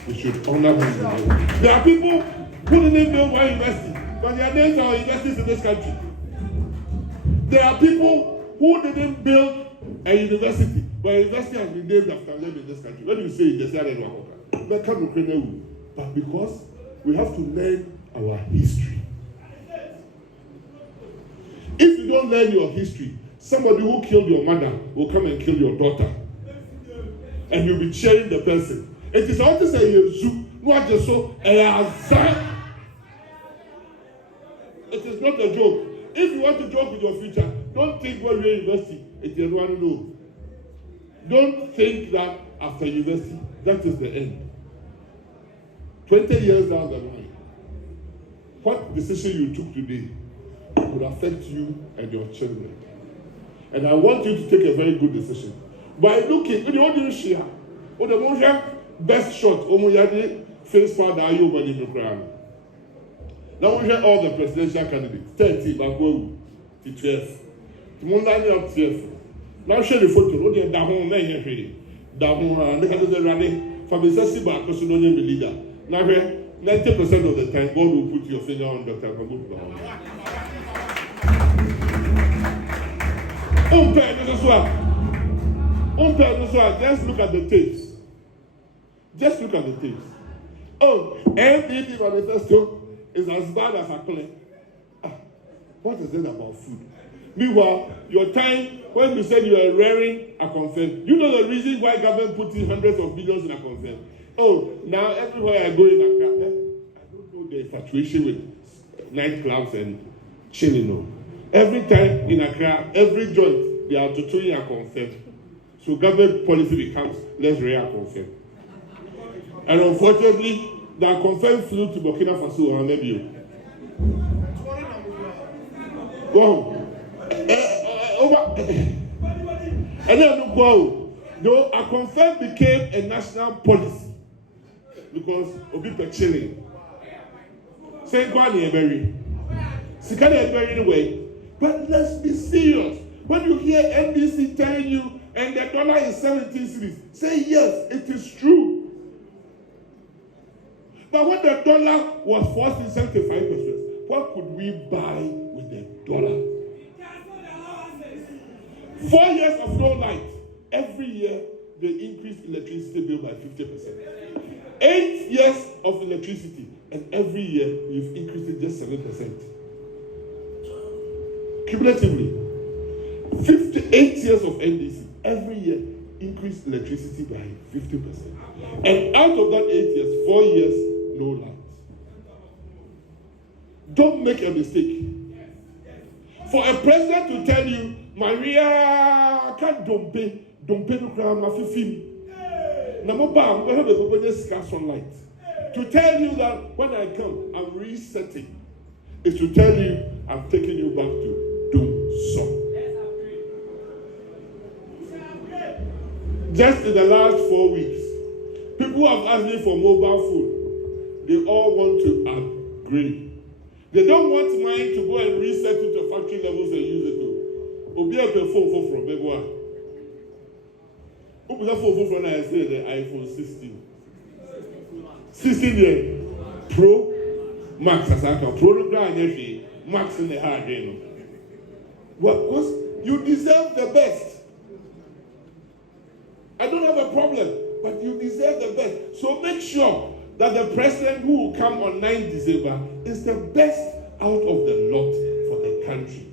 We should honor him with a name. There are people who didn't build one university, but their names are universities in this country. There are people who didn't build a university, but a university has been named after them in this country. When you say it, they say but because we have to learn our history. If you don't learn your history, somebody who killed your mother will come and kill your daughter. And you'll be cheering the person. It is always a zoo, not just so, it is not a joke. If you want to joke with your future, don't think when you're in university, it's the one to know. Don't think that after university, that is the end. 20 years down the line, what decision you took today will affect you and your children. And I want you to take a very good decision. By looking, when you share, the most best shot, face powder, are you in the ground. Now we hear all the presidential candidates, 30, Bagwell, to 12. Tomorrow up 12. Now share the photo, what they are down, down, they can do the running from the Sessi back, because you don't need the leader. Now here, 90% of the time, God will put your finger on Dr. Mahmoud. Just look at the tapes. Just look at the tapes. Oh, NDP manifesto is as bad as a play. What is it about food? Meanwhile, your time when you said you were rearing a confirm, you know the reason why government put in hundreds of billions in a confirm. Oh, now everywhere I go in Accra, I don't know the infatuation with nightclubs and chilling. No. Every time in Accra, every joint, they are tutoring a confirm. So government policy becomes let's rear a confirm. And unfortunately, the confirmed flew to Burkina Faso or Namibia. Wow. And then look, wow. Though a confirmed became a national policy because of people chilling. Say, go on here, Berry. Sikana is very anyway. But let's be serious. When you hear NBC telling you and the dollar is 17 cedis, say yes, it is true. But when the dollar was forced in 75%, what could we buy with the dollar? 4 years of no light. Every year, they increase electricity bill by 50%. 8 years of electricity, and every year, you've increased it just 7%. Cumulatively, 58 years of NDC, every year, increased electricity by 50%. And out of that 8 years, 4 years, no light. Don't make a mistake. For a president to tell you, Maria, can't don't pay no crime, my 15. Namobam, we have a sunlight. To tell you that when I come, I'm resetting, is to tell you, I'm taking you back to doom song. Just in the last 4 weeks, people have asked me for mobile phone. They all want to upgrade. They don't want mine to go and reset it to factory levels and use it. Obi a phone from big one. Who put phone from I say the iPhone 16. 16 year Pro Max as I can Pro Max in the hard game. What? Because you deserve the best. I don't have a problem, but you deserve the best. So make sure that the president who will come on 9 December is the best out of the lot for the country.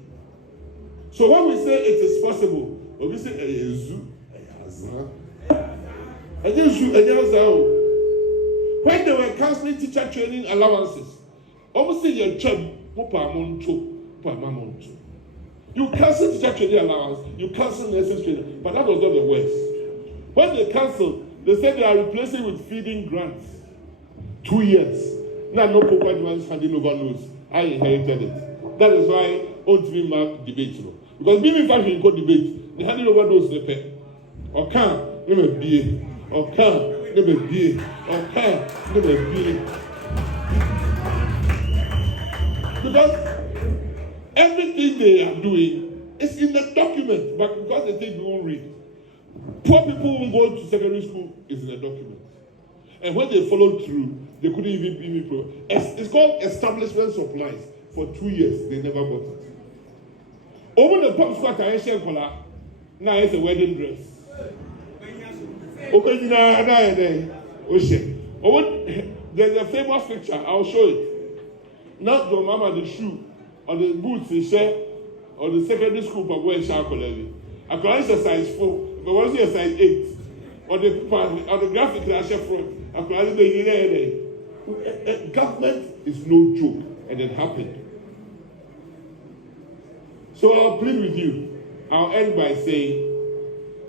So when we say it is possible, when we say when they were canceling teacher training allowances, obviously you cancel teacher training allowance, you cancel nurses training, but that was not the worst. When they canceled, they said they are replacing with feeding grants. 2 years. Now no proper ones handing over notes. I inherited it. That is why ultimately mark debate. Because being fact in debate, they handed over those repair. Or can't never be. Or can't never be. Or can't never be. Because everything they are doing is in the document, but because they think we won't read. Poor people who go to secondary school is in the document. And when they followed through, they couldn't even be pro. It's called establishment supplies. For 2 years, they never bought it. Over the pop squat, I share color. Now it's a wedding dress. There's a famous picture. I'll show it. Not your mama the shoe or the boots they share or the secondary school for wearing shakoleli. I can a size 4, but once you a size 8 or the graphic that I share front. Government is no joke, and it happened. So I'll plead with you. I'll end by saying,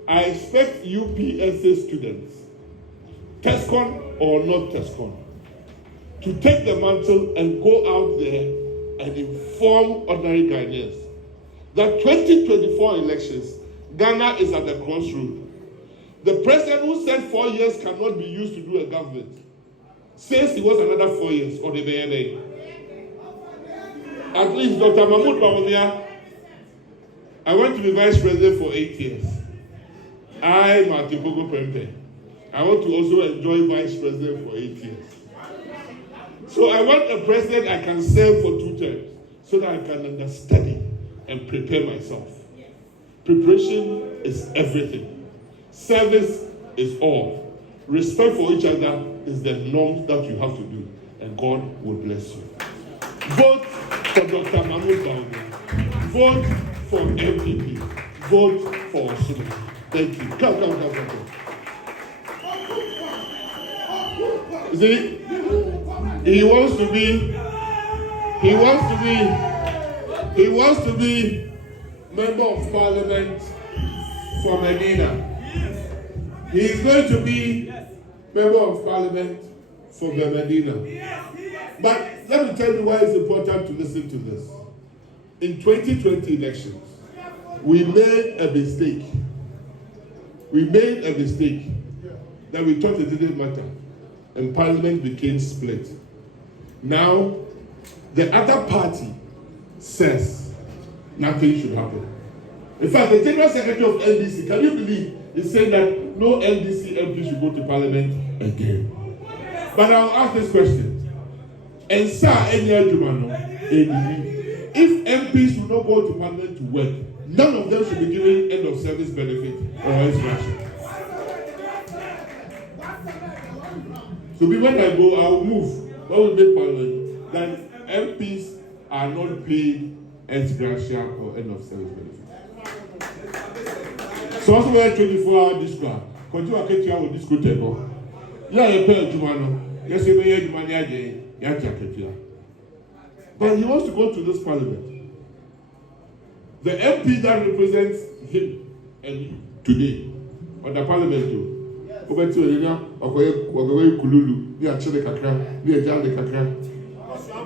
I expect UPSA students, TESCON or not TESCON, to take the mantle and go out there and inform ordinary Ghanaians that 2024 elections, Ghana is at the crossroad. The president who said 4 years cannot be used to do a government says he wants another 4 years for the BNA. At least Dr. Mahmoud Bawumia, I want to be vice president for 8 years. I, Opoku Prempeh, I want to also enjoy vice president for 8 years. So I want a president I can serve for 2 terms so that I can understudy and prepare myself. Preparation is everything. Service is all. Respect for each other is the norm that you have to do. And God will bless you. Vote for Dr. Mahmoud Bawumia. Vote for MPP. Vote for Osuna. Thank you. Come. See, he wants to be member of parliament for Medina. He is going to be member of parliament for Medina. But let me tell you why it's important to listen to this. In 2020 elections, we made a mistake. That we thought it didn't matter. And parliament became split. Now, the other party says nothing should happen. In fact, the General Secretary of NDC, can you believe, is saying that no NDC MP should go to Parliament again. But I'll ask this question. And sir, if MPs will not go to Parliament to work, none of them should be given end of service benefit or extraction. So when I go, I'll move. When we make Parliament, that MPs are not paid extraction or end of service benefit. So also we have 24-hour disco. Continue to get our disco table. Yeah, you pay Jumano. Yes, you pay Jumani again. But he wants to go to this Parliament. The MP that represents him and today on the Parliament too. Over to Elena, Okoye Kululu, we are Chile Kakra, we are Jale Kakra.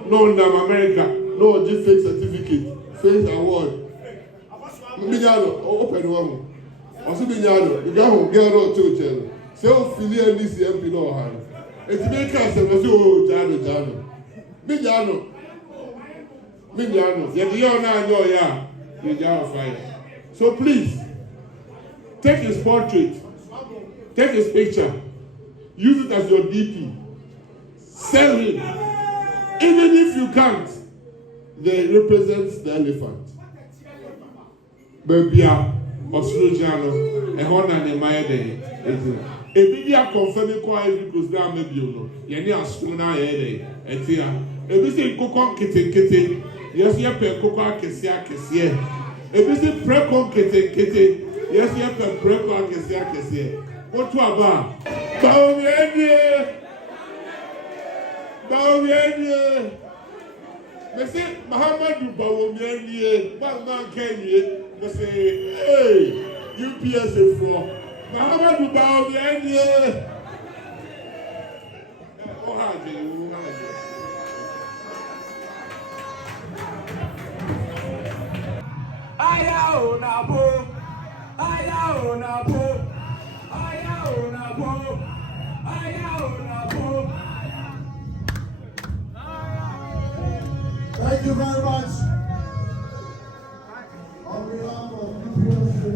No America, no fake certificate, fake award. Minyano, open one. Also Minyano, the guy who get out to channel. So Philly this MP no hand. It's make us a Jano. Minyano. So please, take his portrait, take his picture, use it as your DP, sell him. Even if you can't, they represent the elephant. Babia, Australiano, a Honda and a Maya day. A media confirming quiet because there may be no. Yanni a schooner a day, and here. A visit cocoa kitten. Yes, you pay cocoa kessia. A visit precon kitten. Yes, you pay precon kessia. What to about? Baumia. Monsieur Muhammadu Baumia, Bangman Kenya, say, hey, UPSA 4. Muhammadu Baumia. Oh, how do you? NAPO. Thank you very much. On behalf of UPSA,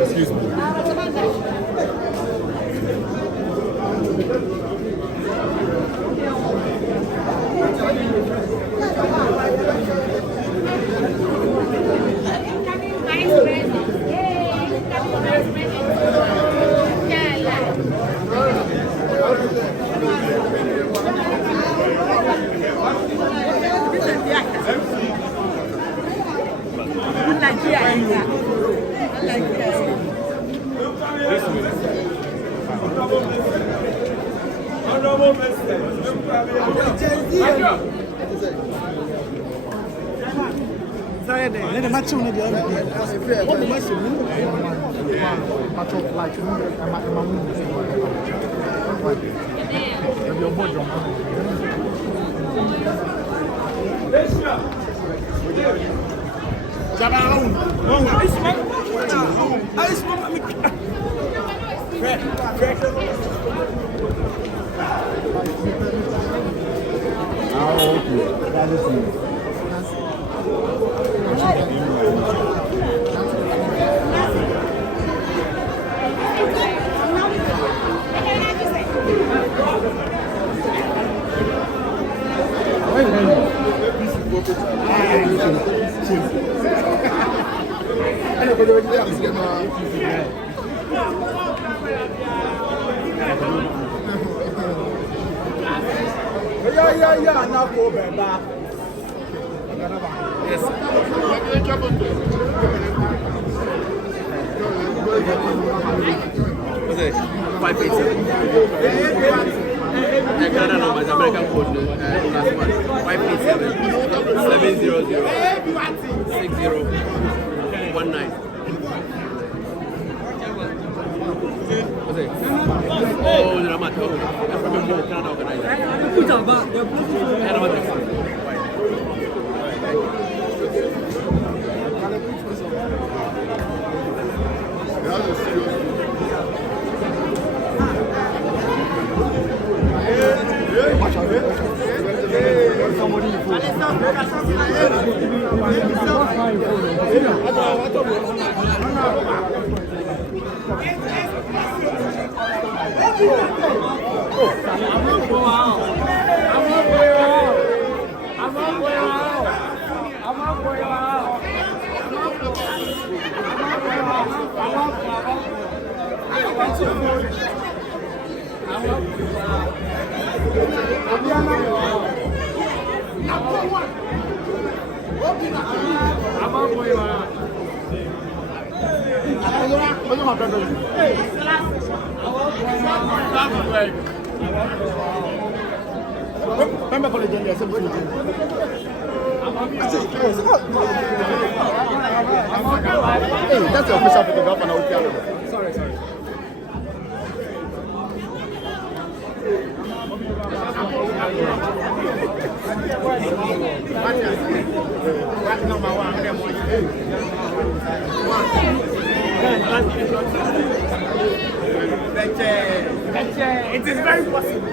Excuse me. NAPO, Yes. What's it? 587. Canada number is American code. Last one. 587 700 6019. What's it? Oh, the Ramat. Oh, I'm from the Canada organizer. That's the official photograph and Sorry. It is very possible.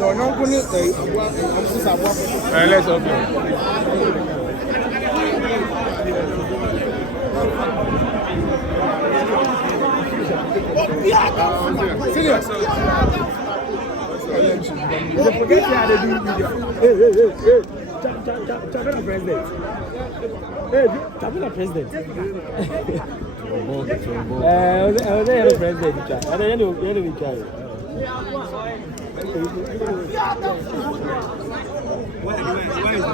So now going to let's open. Serious. Forget how they do video. Hey. Chabela president. Hey, Chabela president. I was there president. I don't know try. Where is the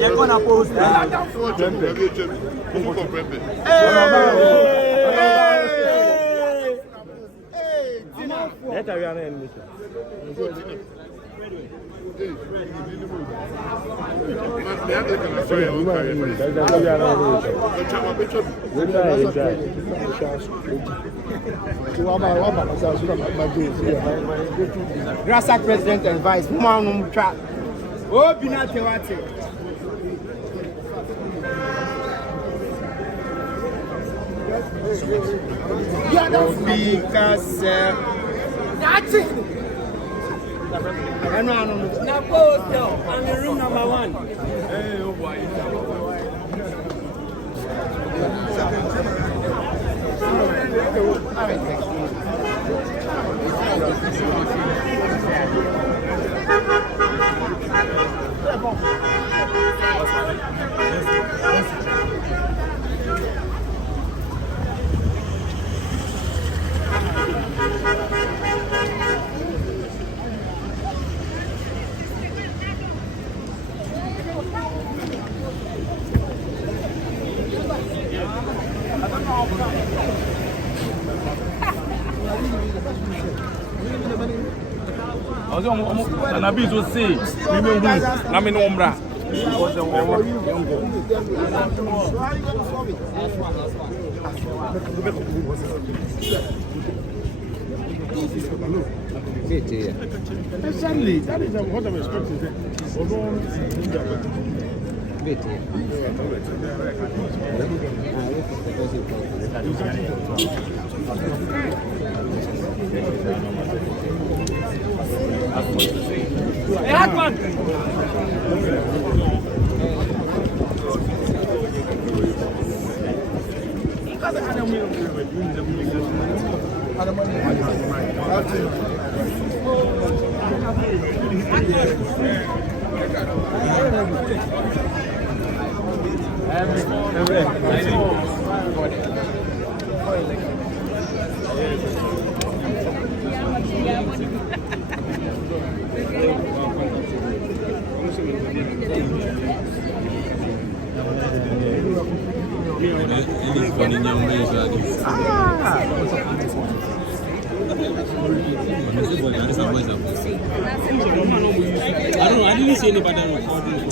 you're gonna post Opoku Prempeh. Hey! Grasa President and Vice. Woman, trap. Oh, Binatewate. Because that's it. NAPO, I'm in room number 1. Hey, oh boy. Na bi to say me hu na me no mbra Exactly. That is what I'm expecting. I didn't see anybody recording.